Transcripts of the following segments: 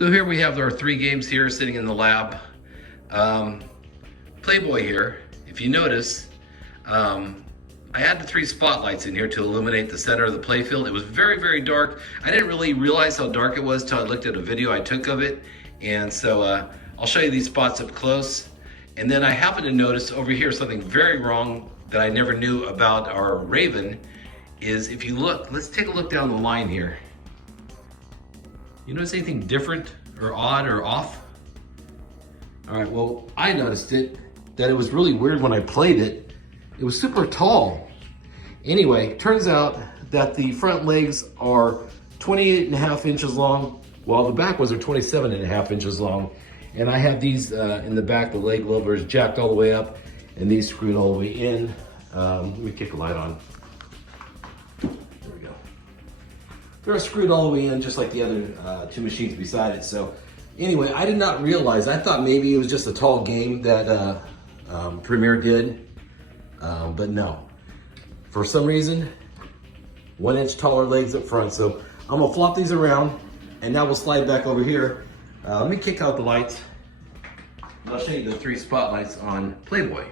So here we have our 3 games here sitting in the lab. Playboy here, if you notice, I added 3 spotlights in here to illuminate the center of the playfield. It was very, very dark. I didn't really realize how dark it was till I looked at a video I took of it. And so I'll show you these spots up close. And then I happened to notice over here something very wrong that I never knew about our Raven is if you look, let's take a look down the line here. You notice anything different or odd or off? All right, well, I noticed it, that it was really weird when I played it. It was super tall. Anyway, turns out that the front legs are 28.5 inches long, while the back ones are 27.5 inches long. And I have these in the back, the leg levers jacked all the way up, and these screwed all the way in. Let me kick the light on. There we go. They're screwed all the way in, just like the other 2 machines beside it. So anyway, I did not realize, I thought maybe it was just a tall game that Premier did, but no. For some reason, 1 inch taller legs up front. So I'm gonna flop these around, and now we'll slide back over here. Let me kick out the lights, and I'll show you the 3 spotlights on Playboy.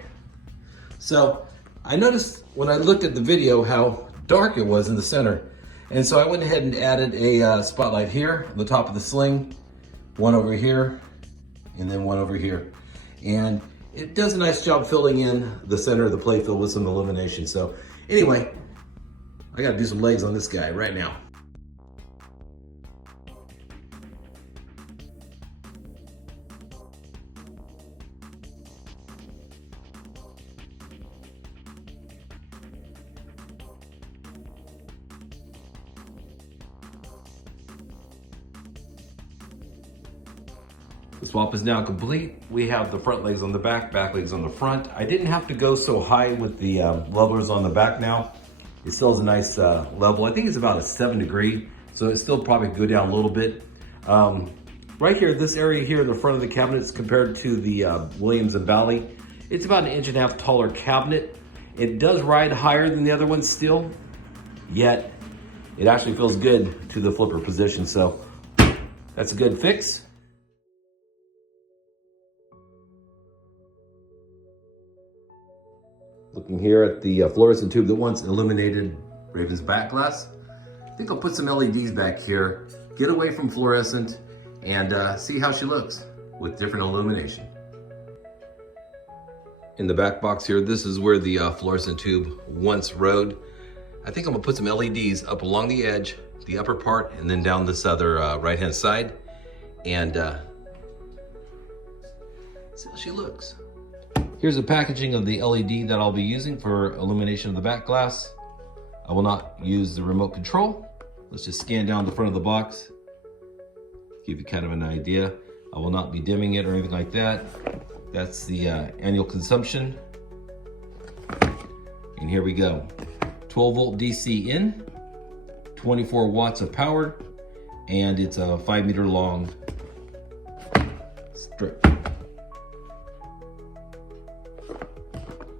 So I noticed when I looked at the video how dark it was in the center. And so I went ahead and added a spotlight here on the top of the sling, 1 over here, and then 1 over here. And it does a nice job filling in the center of the playfield with some illumination. So anyway, I gotta do some legs on this guy right now. The swap is now complete. We have the front legs on the back legs on the front. I didn't have to go so high with the levelers on the back now. It still has a nice level. I think it's about a 7 degree, so it still probably go down a little bit. Right here, this area here in the front of the cabinets compared to the Williams and Bally, it's about 1.5 inches taller cabinet. It does ride higher than the other ones still, yet it actually feels good to the flipper position. So that's a good fix. Looking here at the fluorescent tube that once illuminated Raven's back glass. I think I'll put some LEDs back here, get away from fluorescent, and see how she looks with different illumination. In the back box here, this is where the fluorescent tube once rode. I think I'm gonna put some LEDs up along the edge, the upper part, and then down this other right-hand side, and see how she looks. Here's the packaging of the LED that I'll be using for illumination of the back glass. I will not use the remote control. Let's just scan down the front of the box. Give you kind of an idea. I will not be dimming it or anything like that. That's the annual consumption. And here we go. 12 volt DC in, 24 watts of power, and it's a 5 meter long strip.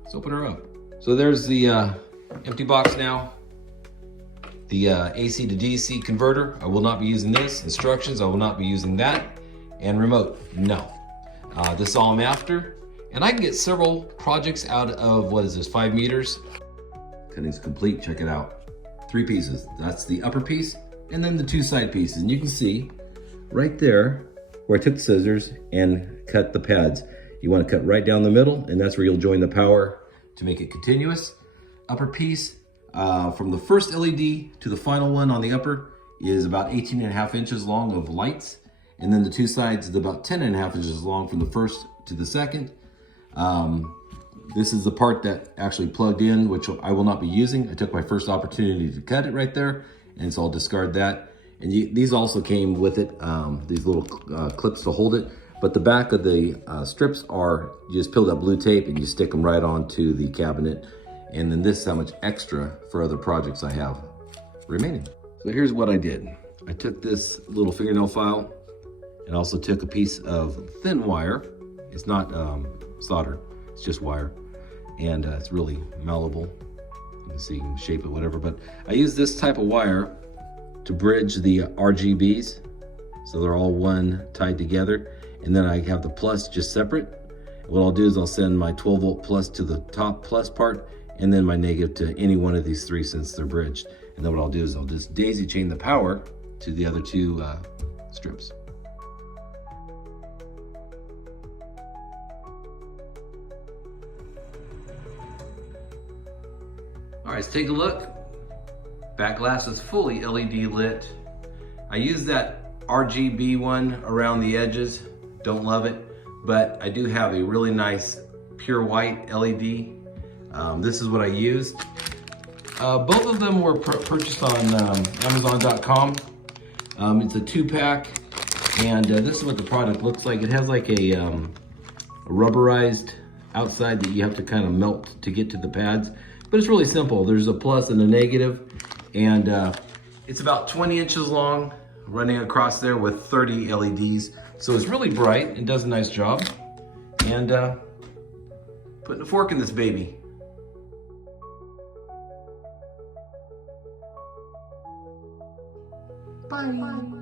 Let's open her up. So there's the empty box now. The AC to DC converter, I will not be using this. Instructions, I will not be using that. And remote, no. This is all I'm after. And I can get several projects out of, what is this, 5 meters? Cutting's complete, check it out. 3 pieces, that's the upper piece, and then the 2 side pieces. And you can see right there where I took the scissors and cut the pads. You want to cut right down the middle, and that's where you'll join the power to make it continuous. Upper piece, from the first LED to the final one on the upper is about 18.5 inches long of lights. And then the 2 sides is about 10.5 inches long from the first to the second. This is the part that actually plugged in, which I will not be using. I took my first opportunity to cut it right there, and so I'll discard that. And these also came with it, these little clips to hold it. But the back of the strips are, you just peel that blue tape and you stick them right onto the cabinet. And then this is how much extra for other projects I have remaining. So here's what I did. I took this little fingernail file and also took a piece of thin wire. It's not solder, it's just wire. And it's really malleable. You can see, you can shape it, whatever. But I use this type of wire to bridge the RGBs. So they're all one tied together. And then I have the plus just separate. What I'll do is I'll send my 12 volt plus to the top plus part, and then my negative to any one of these three since they're bridged. And then what I'll do is I'll just daisy chain the power to the other two strips. All right, let's take a look. Backglass is fully LED lit. I use that RGB one around the edges. Don't love it, but I do have a really nice pure white LED. This is what I used. Both of them were purchased on Amazon.com. It's a 2-pack, and this is what the product looks like. It has like a rubberized outside that you have to kind of melt to get to the pads, but it's really simple. There's a plus and a negative, and it's about 20 inches long, running across there with 30 LEDs. So it's really bright and does a nice job. And putting a fork in this baby. Bye.